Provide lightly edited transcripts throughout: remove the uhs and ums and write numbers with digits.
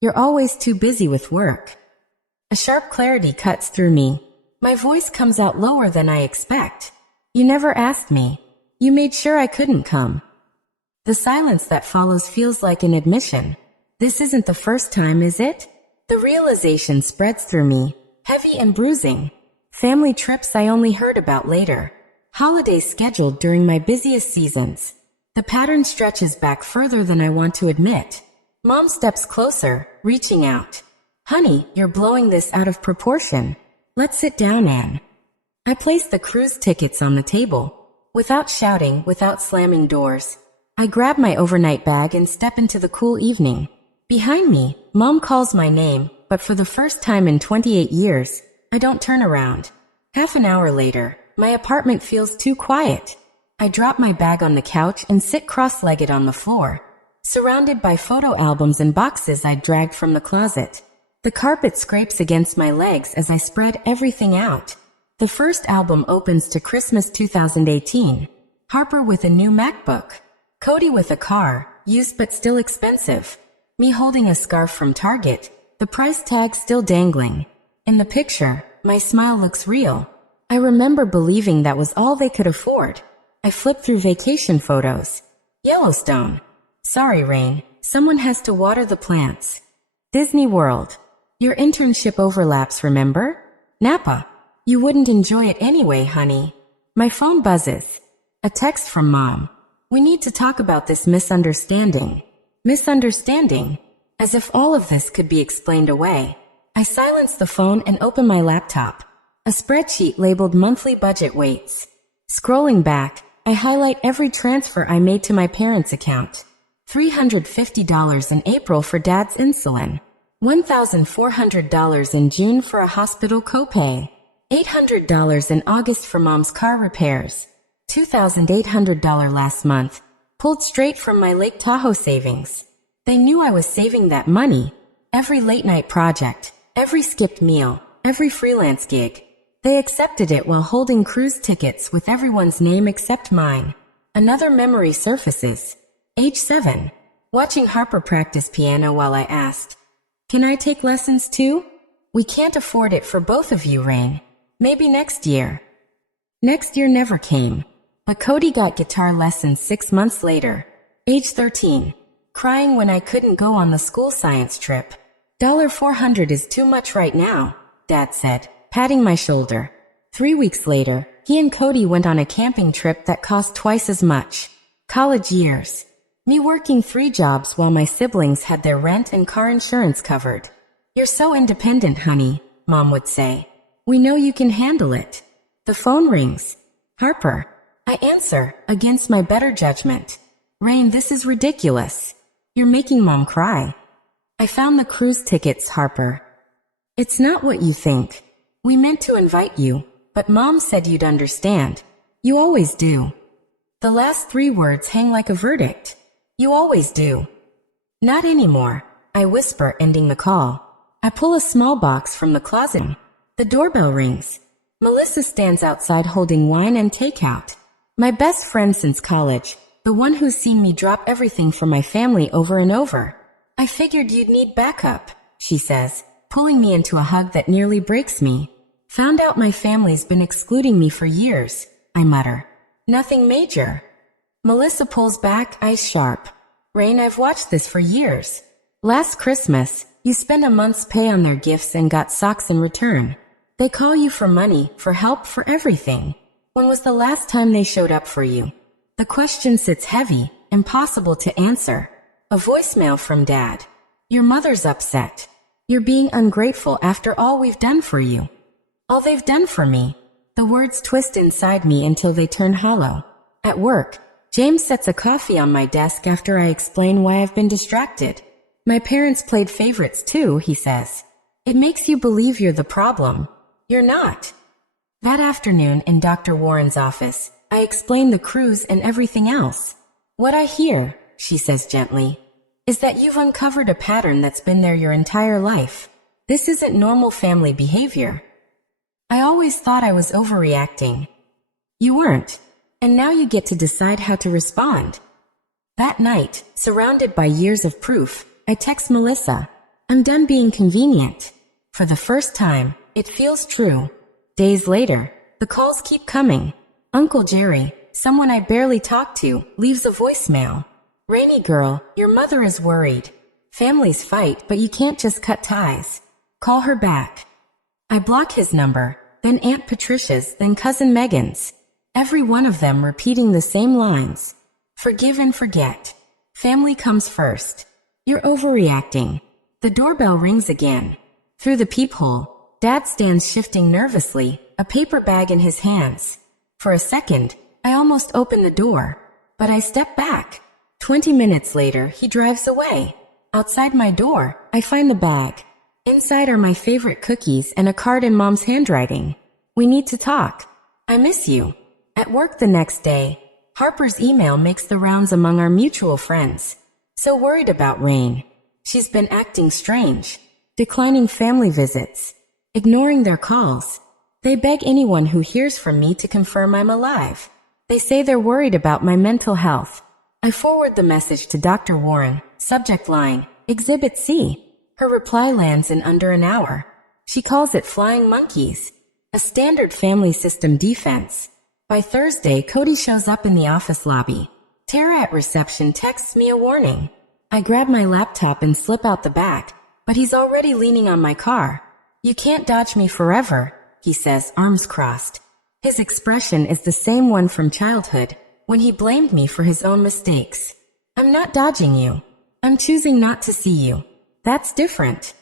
You're always too busy with work. A sharp clarity cuts through me. My voice comes out lower than I expect. You never asked me. You made sure I couldn't come. The silence that follows feels like an admission. This isn't the first time, is it? The realization spreads through me, heavy and bruising. Family trips I only heard about later. Holidays scheduled during my busiest seasons. The pattern stretches back further than I want to admit. Mom steps closer, reaching out. Honey, you're blowing this out of proportion. Let's sit down, Anne. I place the cruise tickets on the table. Without shouting, without slamming doors. I grab my overnight bag and step into the cool evening. Behind me, Mom calls my name, but for the first time in 28 years, I don't turn around. Half an hour later, my apartment feels too quiet. I drop my bag on the couch and sit cross-legged on the floor, surrounded by photo albums and boxes I'd dragged from the closet. The carpet scrapes against my legs as I spread everything out. The first album opens to Christmas 2018. Harper with a new MacBook. Cody with a car, used but still expensive. Me holding a scarf from Target, the price tag still dangling. In the picture, my smile looks real. I remember believing that was all they could afford. I flip through vacation photos. Yellowstone. Sorry, Rain. Someone has to water the plants. Disney World. Your internship overlaps, remember? Napa. You wouldn't enjoy it anyway, honey. My phone buzzes. A text from Mom. We need to talk about this misunderstanding. Misunderstanding? As if all of this could be explained away. I silence the phone and open my laptop. A spreadsheet labeled monthly budget weights. Scrolling back, I highlight every transfer I made to my parents' account. $350 in April for Dad's insulin. $1,400 in June for a hospital copay. $800 in August for Mom's car repairs. $2,800 last month, pulled straight from my Lake Tahoe savings. They knew I was saving that money. Every late-night project, every skipped meal, every freelance gig. They accepted it while holding cruise tickets with everyone's name except mine. Another memory surfaces. Age 7. Watching Harper practice piano while I asked, "Can I take lessons too?" "We can't afford it for both of you, Rain. Maybe next year." Next year never came. But Cody got guitar lessons 6 months later. Age 13. Crying when I couldn't go on the school science trip. $400 is too much right now, Dad said, patting my shoulder. 3 weeks later, he and Cody went on a camping trip that cost twice as much. College years. Me working 3 jobs while my siblings had their rent and car insurance covered. "You're so independent, honey," Mom would say. "We know you can handle it." The phone rings. Harper. I answer, against my better judgment. "Rain, this is ridiculous. You're making Mom cry." "I found the cruise tickets, Harper." "It's not what you think. We meant to invite you, but Mom said you'd understand. You always do." The last 3 words hang like a verdict. You always do. "Not anymore," I whisper, ending the call. I pull a small box from the closet. The doorbell rings. Melissa stands outside holding wine and takeout. My best friend since college, the one who's seen me drop everything for my family over and over. "I figured you'd need backup," she says, pulling me into a hug that nearly breaks me. "Found out my family's been excluding me for years," I mutter. "Nothing major." Melissa pulls back, eyes sharp. "Rain, I've watched this for years. Last Christmas, you spent a month's pay on their gifts and got socks in return. They call you for money, for help, for everything. When was the last time they showed up for you?" The question sits heavy, impossible to answer. A voicemail from Dad. "Your mother's upset. You're being ungrateful after all we've done for you." All they've done for me. The words twist inside me until they turn hollow. At work, James sets a coffee on my desk after I explain why I've been distracted. "My parents played favorites too," he says. "It makes you believe you're the problem. You're not." That afternoon in Dr. Warren's office, I explain the cruise and everything else. "What I hear," she says gently, "is that you've uncovered a pattern that's been there your entire life. This isn't normal family behavior." I always thought I was overreacting. You weren't. And now you get to decide how to respond. That night, surrounded by years of proof, I text Melissa. I'm done being convenient. For the first time, it feels true. Days later, the calls keep coming. Uncle Jerry, someone I barely talk to, leaves a voicemail. Rainy girl, your mother is worried. Families fight, but you can't just cut ties. Call her back. I block his number, then Aunt Patricia's, then Cousin Megan's. Every one of them repeating the same lines. Forgive and forget. Family comes first. You're overreacting. The doorbell rings again. Through the peephole, Dad stands shifting nervously, a paper bag in his hands. For a second, I almost open the door, but I step back. 20 minutes later, he drives away. Outside my door, I find the bag. Inside are my favorite cookies and a card in Mom's handwriting. We need to talk. I miss you. At work the next day, Harper's email makes the rounds among our mutual friends. So worried about Rain. She's been acting strange, declining family visits, ignoring their calls. They beg anyone who hears from me to confirm I'm alive. They say they're worried about my mental health. I forward the message to Dr. Warren, subject line, Exhibit C. Her reply lands in under an hour. She calls it flying monkeys, a standard family system defense. By Thursday, Cody shows up in the office lobby. Tara at reception texts me a warning. I grab my laptop and slip out the back, but he's already leaning on my car. You can't dodge me forever, he says, arms crossed. His expression is the same one from childhood, when he blamed me for his own mistakes. I'm not dodging you. I'm choosing not to see you. That's different.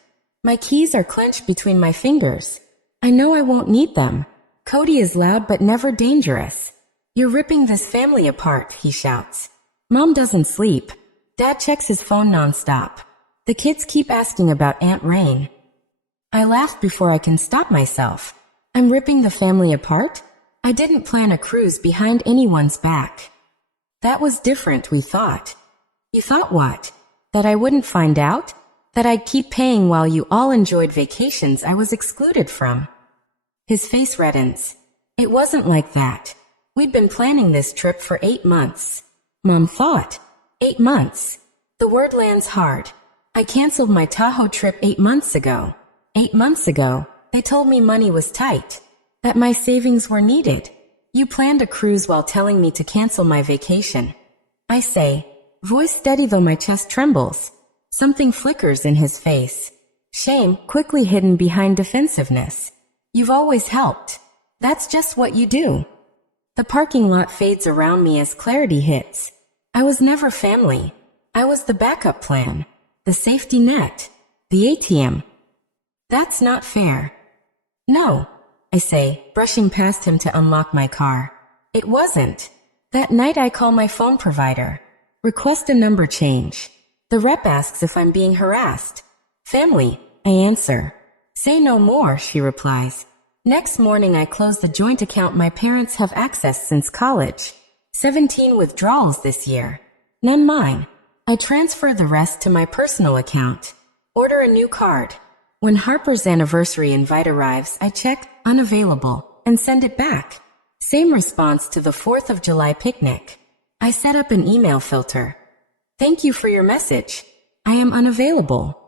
My keys are clenched between my fingers. I know I won't need them. Cody is loud but never dangerous. You're ripping this family apart, he shouts. Mom doesn't sleep. Dad checks his phone nonstop. The kids keep asking about Aunt Rain. I laugh before I can stop myself. I'm ripping the family apart? I didn't plan a cruise behind anyone's back. That was different, we thought. You thought what? That I wouldn't find out? That I'd keep paying while you all enjoyed vacations I was excluded from? His face reddens. It wasn't like that. We'd been planning this trip for 8 months. Mom thought. 8 months. The word lands hard. I canceled my Tahoe trip 8 months ago. 8 months ago, they told me money was tight, that my savings were needed. You planned a cruise while telling me to cancel my vacation. I say, voice steady though my chest trembles. Something flickers in his face. Shame, quickly hidden behind defensiveness. You've always helped. That's just what you do. The parking lot fades around me as clarity hits. I was never family. I was the backup plan, the safety net, the ATM. That's not fair. No, I say, brushing past him to unlock my car. It wasn't. That night I call my phone provider. Request a number change. The rep asks if I'm being harassed. Family, I answer. Say no more, she replies. Next morning I close the joint account my parents have accessed since college. 17 withdrawals this year. None mine. I transfer the rest to my personal account. Order a new card. When Harper's anniversary invite arrives, I check unavailable and send it back. Same response to the 4th of July picnic. I set up an email filter. Thank you for your message. I am unavailable.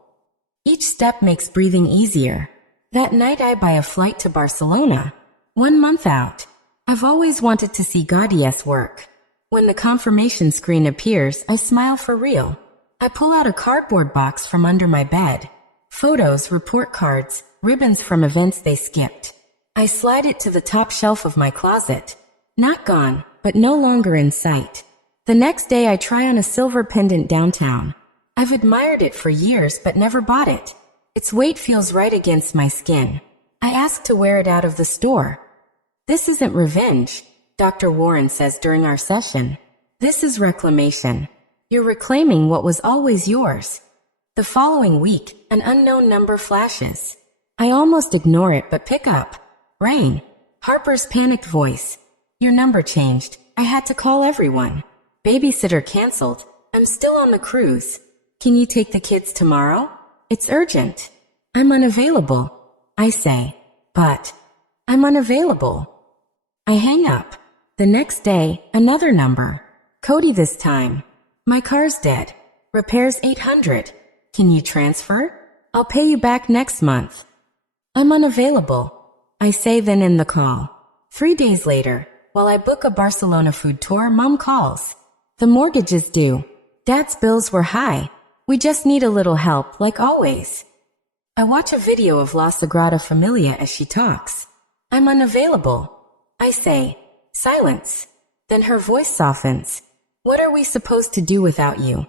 Each step makes breathing easier. That night I buy a flight to Barcelona. 1 month out. I've always wanted to see Gaudí's work. When the confirmation screen appears, I smile for real. I pull out a cardboard box from under my bed. Photos, report cards, ribbons from events they skipped. I slide it to the top shelf of my closet. Not gone, but no longer in sight. The next day I try on a silver pendant downtown. I've admired it for years but never bought it. Its weight feels right against my skin. I ask to wear it out of the store. This isn't revenge, Dr. Warren says during our session. This is reclamation. You're reclaiming what was always yours. The following week, an unknown number flashes. I almost ignore it but pick up. Rain. Harper's panicked voice. Your number changed. I had to call everyone. Babysitter canceled. I'm still on the cruise. Can you take the kids tomorrow? It's urgent. I'm unavailable. I say, but I'm unavailable. I hang up. The next day, another number. Cody this time. My car's dead. Repairs $800. Can you transfer? I'll pay you back next month. I'm unavailable, I say, then end the call. 3 days later, while I book a Barcelona food tour, Mom calls. The mortgage is due. Dad's bills were high. We just need a little help, like always. I watch a video of La Sagrada Familia as she talks. I'm unavailable, I say. Silence. Then her voice softens. What are we supposed to do without you?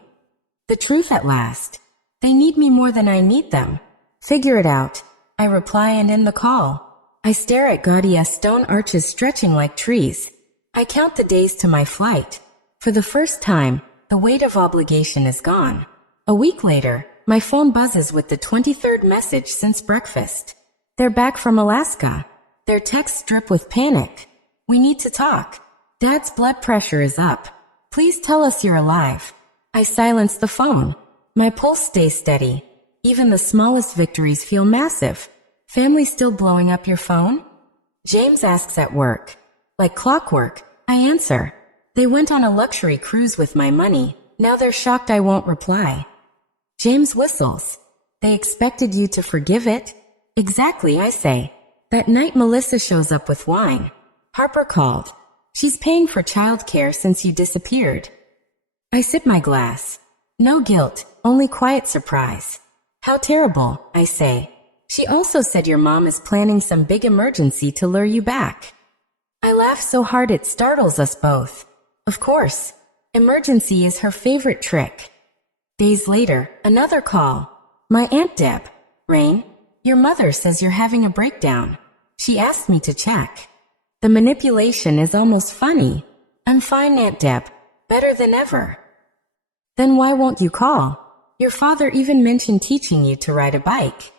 The truth at last. They need me more than I need them. Figure it out, I reply and end the call. I stare at gaudy stone arches stretching like trees. I count the days to my flight. For the first time, the weight of obligation is gone. A week later, my phone buzzes with the 23rd message since breakfast. They're back from Alaska. Their texts drip with panic. We need to talk. Dad's blood pressure is up. Please tell us you're alive. I silence the phone. My pulse stays steady. Even the smallest victories feel massive. Family still blowing up your phone? James asks at work. Like clockwork, I answer. They went on a luxury cruise with my money. Now they're shocked I won't reply. James whistles. They expected you to forgive it? Exactly, I say. That night Melissa shows up with wine. Harper called. She's paying for childcare since you disappeared. I sip my glass. No guilt, only quiet surprise. How terrible, I say. She also said your mom is planning some big emergency to lure you back. I laugh so hard it startles us both. Of course. Emergency is her favorite trick. Days later, another call. My Aunt Deb. Rain, your mother says you're having a breakdown. She asked me to check. The manipulation is almost funny. I'm fine, Aunt Deb. Better than ever. Then why won't you call? Your father even mentioned teaching you to ride a bike.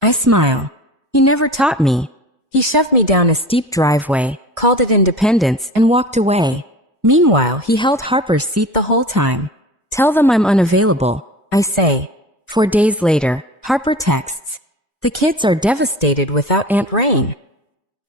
I smile. He never taught me. He shoved me down a steep driveway, called it independence, and walked away. Meanwhile, he held Harper's seat the whole time. Tell them I'm unavailable, I say. 4 days later, Harper texts. The kids are devastated without Aunt Rain.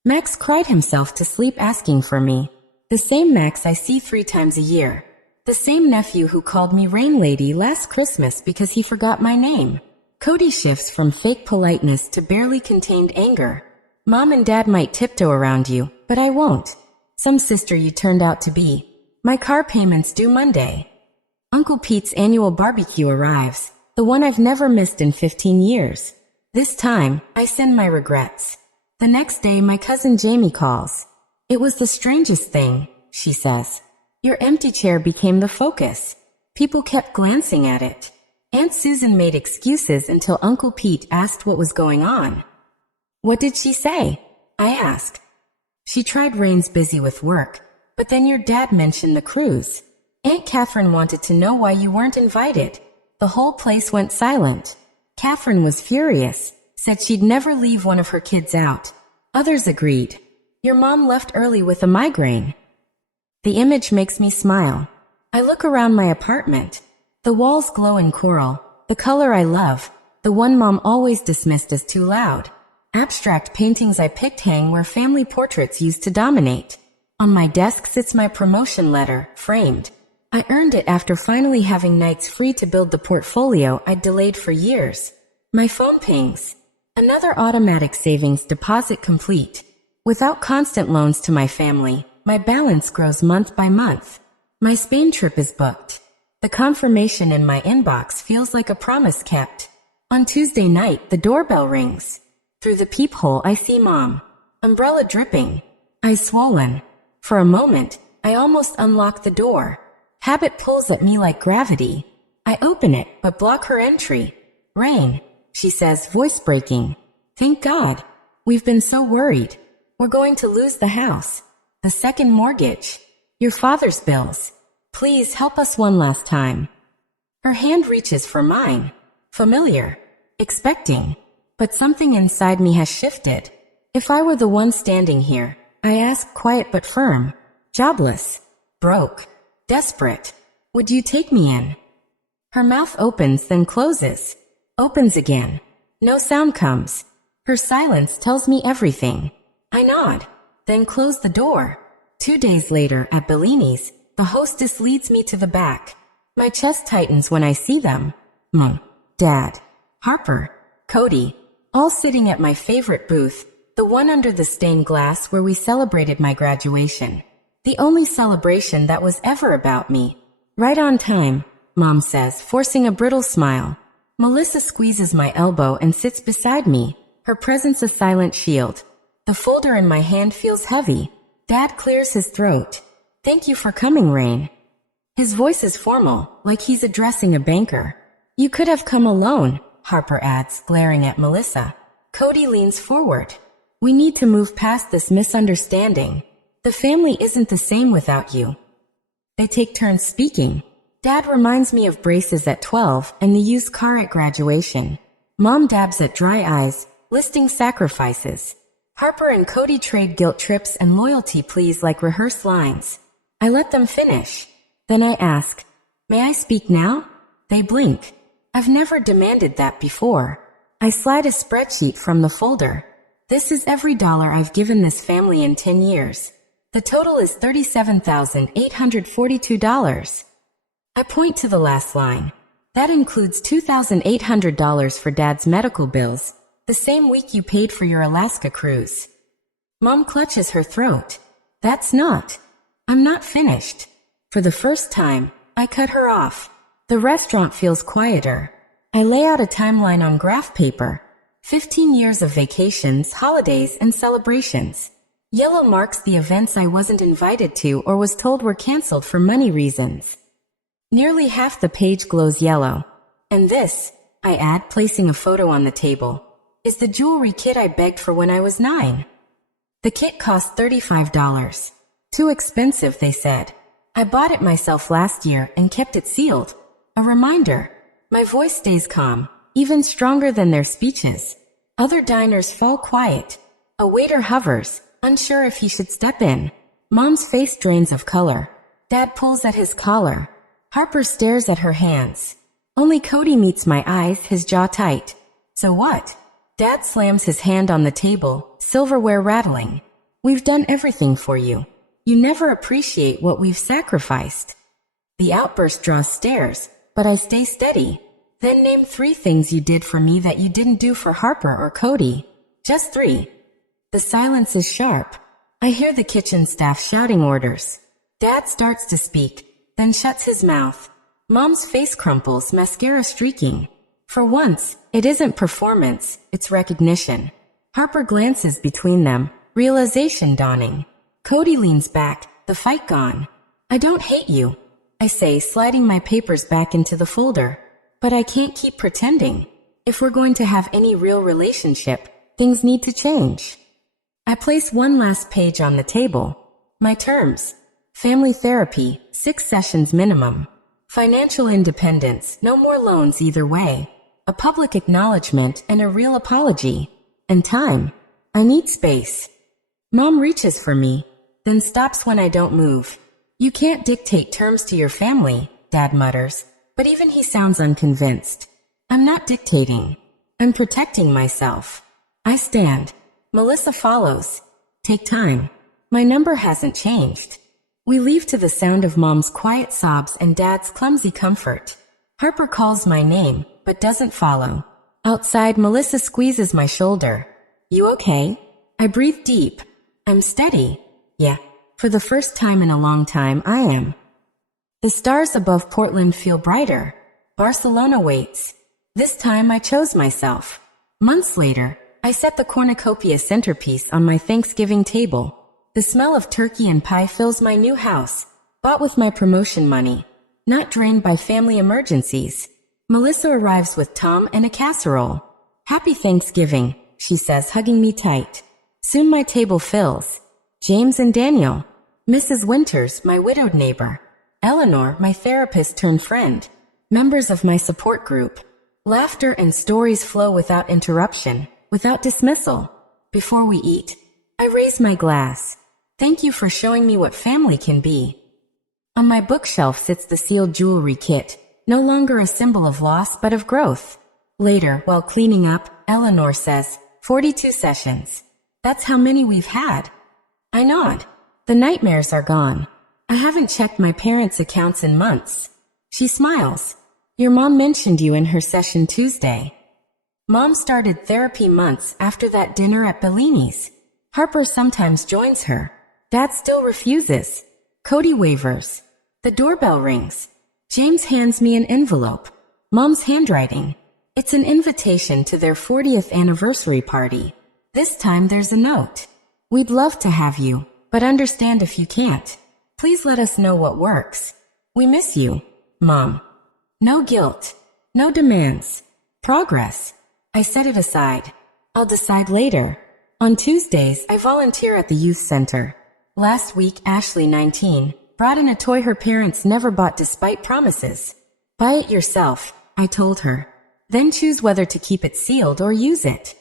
Max cried himself to sleep asking for me. The same Max I see 3 times a year. The same nephew who called me Rain Lady last Christmas because he forgot my name. Cody shifts from fake politeness to barely contained anger. Mom and Dad might tiptoe around you, but I won't. Some sister you turned out to be. My car payment's due Monday. Uncle Pete's annual barbecue arrives, the one I've never missed in 15 years. This time, I send my regrets. The next day, my cousin Jamie calls. It was the strangest thing, she says. Your empty chair became the focus. People kept glancing at it. Aunt Susan made excuses until Uncle Pete asked what was going on. What did she say? I asked. She tried Rain's busy with work, but then your dad mentioned the cruise. Aunt Catherine wanted to know why you weren't invited. The whole place went silent. Catherine was furious, said she'd never leave one of her kids out. Others agreed. Your mom left early with a migraine. The image makes me smile. I look around my apartment. The walls glow in coral, the color I love, the one Mom always dismissed as too loud. Abstract paintings I picked hang where family portraits used to dominate. On my desk sits my promotion letter, framed. I earned it after finally having nights free to build the portfolio I'd delayed for years. My phone pings. Another automatic savings deposit complete. Without constant loans to my family, my balance grows month by month. My Spain trip is booked. The confirmation in my inbox feels like a promise kept. On Tuesday night, the doorbell rings. Through the peephole, I see Mom. Umbrella dripping. Eyes swollen. For a moment, I almost unlock the door. Habit pulls at me like gravity. I open it, but block her entry. Rain, she says, voice breaking. Thank God. We've been so worried. We're going to lose the house. The second mortgage. Your father's bills. Please help us one last time. Her hand reaches for mine. Familiar. Expecting. But something inside me has shifted. If I were the one standing here, I ask, quiet but firm. Jobless. Broke. Desperate. Would you take me in? Her mouth opens, then closes. Opens again. No sound comes. Her silence tells me everything. I nod. Then close the door. 2 days later, at Bellini's, the hostess leads me to the back. My chest tightens when I see them. Mom. Dad. Harper. Cody, all sitting at my favorite booth, the one under the stained glass where we celebrated my graduation. The only celebration that was ever about me. Right on time, Mom says, forcing a brittle smile. Melissa squeezes my elbow and sits beside me, her presence a silent shield. The folder in my hand feels heavy. Dad clears his throat. Thank you for coming, Rain. His voice is formal, like he's addressing a banker. You could have come alone, Harper adds, glaring at Melissa. Cody leans forward. We need to move past this misunderstanding. The family isn't the same without you. They take turns speaking. Dad reminds me of braces at 12 and the used car at graduation. Mom dabs at dry eyes, listing sacrifices. Harper and Cody trade guilt trips and loyalty pleas like rehearsed lines. I let them finish. Then I ask, may I speak now? They blink. I've never demanded that before. I slide a spreadsheet from the folder. This is every dollar I've given this family in 10 years. The total is $37,842. I point to the last line. That includes $2,800 for Dad's medical bills, the same week you paid for your Alaska cruise. Mom clutches her throat. That's not. I'm not finished. For the first time, I cut her off. The restaurant feels quieter. I lay out a timeline on graph paper. 15 years of vacations, holidays, and celebrations. Yellow marks the events I wasn't invited to or was told were canceled for money reasons. Nearly half the page glows yellow. And this, I add, placing a photo on the table, is the jewelry kit I begged for when I was 9. The kit cost $35. Too expensive, they said. I bought it myself last year and kept it sealed. A reminder. My voice stays calm, even stronger than their speeches. Other diners fall quiet. A waiter hovers, unsure if he should step in. Mom's face drains of color. Dad pulls at his collar. Harper stares at her hands. Only Cody meets my eyes, his jaw tight. So what? Dad slams his hand on the table, silverware rattling. We've done everything for you. You never appreciate what we've sacrificed. The outburst draws stares, but I stay steady. Then name 3 things you did for me that you didn't do for Harper or Cody. Just 3. The silence is sharp. I hear the kitchen staff shouting orders. Dad starts to speak, then shuts his mouth. Mom's face crumples, mascara streaking. For once, it isn't performance, it's recognition. Harper glances between them, realization dawning. Cody leans back, the fight gone. I don't hate you, I say, sliding my papers back into the folder. But I can't keep pretending. If we're going to have any real relationship, things need to change. I place one last page on the table. My terms. Family therapy, 6 sessions minimum. Financial independence, no more loans either way. A public acknowledgement and a real apology. And time. I need space. Mom reaches for me, then stops when I don't move. You can't dictate terms to your family, Dad mutters, but even he sounds unconvinced. I'm not dictating. I'm protecting myself. I stand. Melissa follows. Take time. My number hasn't changed. We leave to the sound of Mom's quiet sobs and Dad's clumsy comfort. Harper calls my name, but doesn't follow. Outside, Melissa squeezes my shoulder. You okay? I breathe deep. I'm steady. Yeah, for the first time in a long time, I am. The stars above Portland feel brighter. Barcelona waits. This time I chose myself. Months later, I set the cornucopia centerpiece on my Thanksgiving table. The smell of turkey and pie fills my new house, bought with my promotion money, not drained by family emergencies. Melissa arrives with Tom and a casserole. Happy Thanksgiving, she says, hugging me tight. Soon my table fills. James and Daniel. Mrs. Winters, my widowed neighbor. Eleanor, my therapist-turned-friend. Members of my support group. Laughter and stories flow without interruption, without dismissal. Before we eat, I raise my glass. Thank you for showing me what family can be. On my bookshelf sits the sealed jewelry kit, no longer a symbol of loss but of growth. Later, while cleaning up, Eleanor says, 42 sessions. That's how many we've had. I nod. The nightmares are gone. I haven't checked my parents' accounts in months. She smiles. Your mom mentioned you in her session Tuesday. Mom started therapy months after that dinner at Bellini's. Harper sometimes joins her. Dad still refuses. Cody wavers. The doorbell rings. James hands me an envelope. Mom's handwriting. It's an invitation to their 40th anniversary party. This time there's a note. We'd love to have you, but understand if you can't. Please let us know what works. We miss you, Mom. No guilt. No demands. Progress. I set it aside. I'll decide later. On Tuesdays, I volunteer at the youth center. Last week, Ashley, 19, brought in a toy her parents never bought despite promises. Buy it yourself, I told her. Then choose whether to keep it sealed or use it.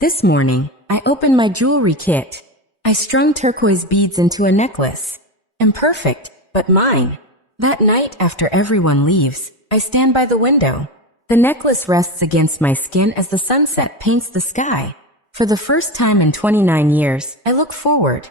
This morning, I opened my jewelry kit. I strung turquoise beads into a necklace. Imperfect, but mine. That night, after everyone leaves, I stand by the window. The necklace rests against my skin as the sunset paints the sky. For the first time in 29 years, I look forward.